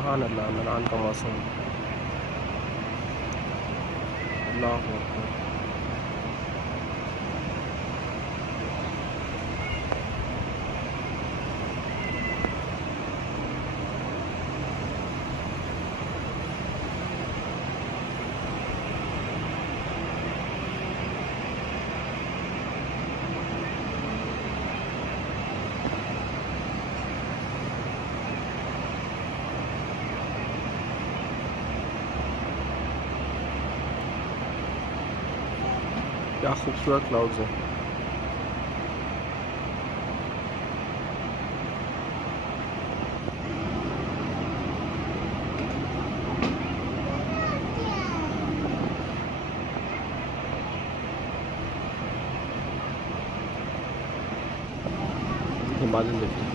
सुभान अल्लाह, रमज़ान का मौसम। अल्लाहू अकबर। क्या खूबसूरत क्लाउड्स हैं। हिमालय देखिए।